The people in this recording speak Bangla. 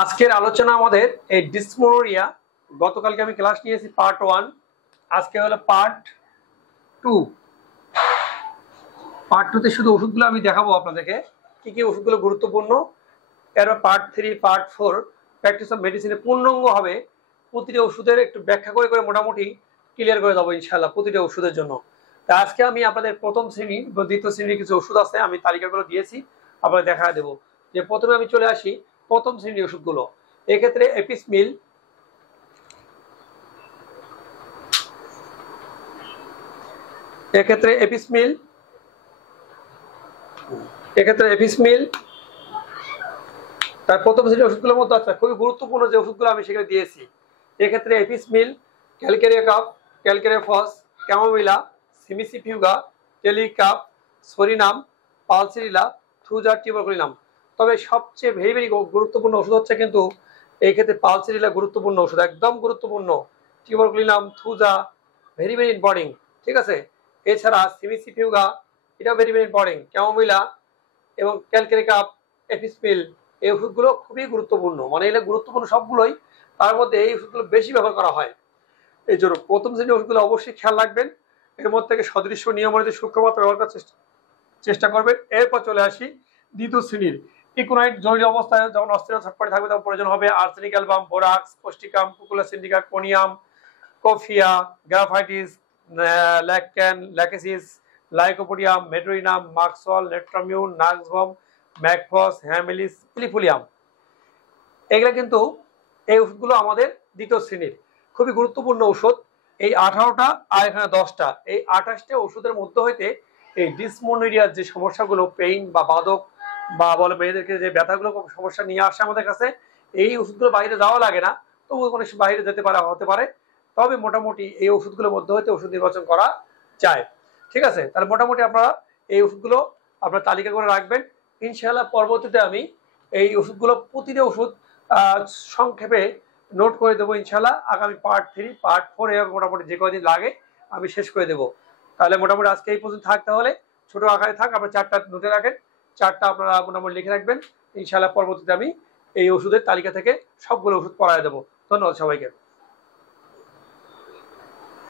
আজকের আলোচনা আমাদের এই ডিসমোনোরিয়া। গতকালকে আমি ক্লাস নিয়েছি পার্ট 1, আজকে হলো পার্ট 2। পার্ট 2 তে শুধু ওষুধগুলো আমি দেখাবো আপনাদেরকে, কি কি ওষুধগুলো গুরুত্বপূর্ণ। এরপর পার্ট 3, পার্ট 4 প্র্যাকটিস অফ মেডিসিনে পূর্ণাঙ্গ হবে। প্রতিটা ওষুধের একটু ব্যাখ্যা করে করে মোটামুটি ক্লিয়ার করে দেবো ইনশাআল্লাহ প্রতিটা ওষুধের জন্য। তা আজকে আমি আপনাদের প্রথম শ্রেণী বা দ্বিতীয় শ্রেণীর কিছু ওষুধ আছে, আমি তালিকাগুলো দিয়েছি, আপনাদের দেখা দেবো। যে প্রথমে আমি চলে আসি প্রথম শ্রেণীর ওষুধগুলো। এক্ষেত্রে এপিসমিল, তার প্রথম শ্রেণীর ওষুধগুলোর মধ্যে আছে খুবই গুরুত্বপূর্ণ যে ওষুধগুলো আমি সেখানে দিয়েছি। এক্ষেত্রে apis mel, calcarea carb, calcarea phos, chamomilla, cimicifuga, টেলিকাপ, সরিনাম, পালসিরিলা, থ্রুজা, টিউবারকুলিনাম। তবে সবচেয়ে ভেরি গুরুত্বপূর্ণ ওষুধ হচ্ছে কিন্তু এই ক্ষেত্রে পালসিরিলা গুরুত্বপূর্ণ ওষুধ, একদম গুরুত্বপূর্ণ। টিউবারকুলিনাম, থ্রুজা ভেরি ইম্পর্টেন্ট, ঠিক আছে। এছাড়া সিমিসিফিউগা, এটা ভেরি ইম্পর্টেন্ট। ক্যামোমিলা এবং ক্যালকেরিয়া কাপ, এপিসমিল, এই ওষুধগুলো খুবই গুরুত্বপূর্ণ, মানে এগুলো গুরুত্বপূর্ণ সবগুলোই, তার মধ্যে এই ওষুধগুলো বেশি ব্যবহার করা হয়। এই জন্য প্রথম শ্রেণীর ওষুধগুলো অবশ্যই খেয়াল রাখবেন। এর মধ্যে থেকে সদৃশ্য নিয়ম অনুযায়ী সূক্ষ্মমাত্রা ব্যবহার করার চেষ্টা করবেন। এরপর চলে আসি দ্বিতীয় শ্রেণীর ইকোনাইট। জরুরি অবস্থায় যখন অস্থিরতা ছটফটে থাকবে তখন প্রয়োজন হবে আর্সেনিক অ্যালবাম, বোরাক্স, পোস্টিকাম, কুকুলা সিন্ডিকা, conium, coffea, graphites, lac can, lachesis, lycopodium, medorrhinum, মাক্সওয়াল, নেট্রামিউন, নাক্সভম, ম্যাকফস, হ্যামিলিস, পিলিফুলিয়াম। এগুলো কিন্তু এই ওষুধগুলো আমাদের দ্বিতীয় শ্রেণীর খুবই গুরুত্বপূর্ণ ওষুধ। এই 18টা আর এখানে 10টা, এই 28টা ওষুধের মধ্যে হইতে এই ডিসমোনোরিয়ার যে সমস্যাগুলো, পেইন বা বাদক বা বলে মেয়েদেরকে যে ব্যথাগুলো সমস্যা নিয়ে আসে আমাদের কাছে, এই ওষুধগুলো বাইরে যাওয়া লাগে না, তবু অনেক বাইরে যেতে পারে, হতে পারে। তবে মোটামুটি এই ওষুধগুলোর মধ্যে হইতে ওষুধ নির্বাচন করা যায়, ঠিক আছে। তাহলে মোটামুটি আপনারা এই ওষুধগুলো আপনার তালিকা করে রাখবেন। ইনশাআল্লাহ পরবর্তীতে আমি এই ওষুধগুলো প্রতিটা ওষুধ সংক্ষেপে নোট করে দেবো ইনশাআল্লাহ। আগামী পার্ট 3, পার্ট 4 এ মোটামুটি যে কদিন লাগে আমি শেষ করে দেবো। তাহলে মোটামুটি আজকে এই পর্যন্ত থাকতে হলে ছোট আকারে থাক, আপনার 4টা নোটে রাখেন, 4টা আপনারা মোটামুটি লিখে রাখবেন। ইনশাআল্লাহ পরবর্তীতে আমি এই ওষুধের তালিকা থেকে সবগুলো ওষুধ পড়ায় দেবো। ধন্যবাদ সবাইকে।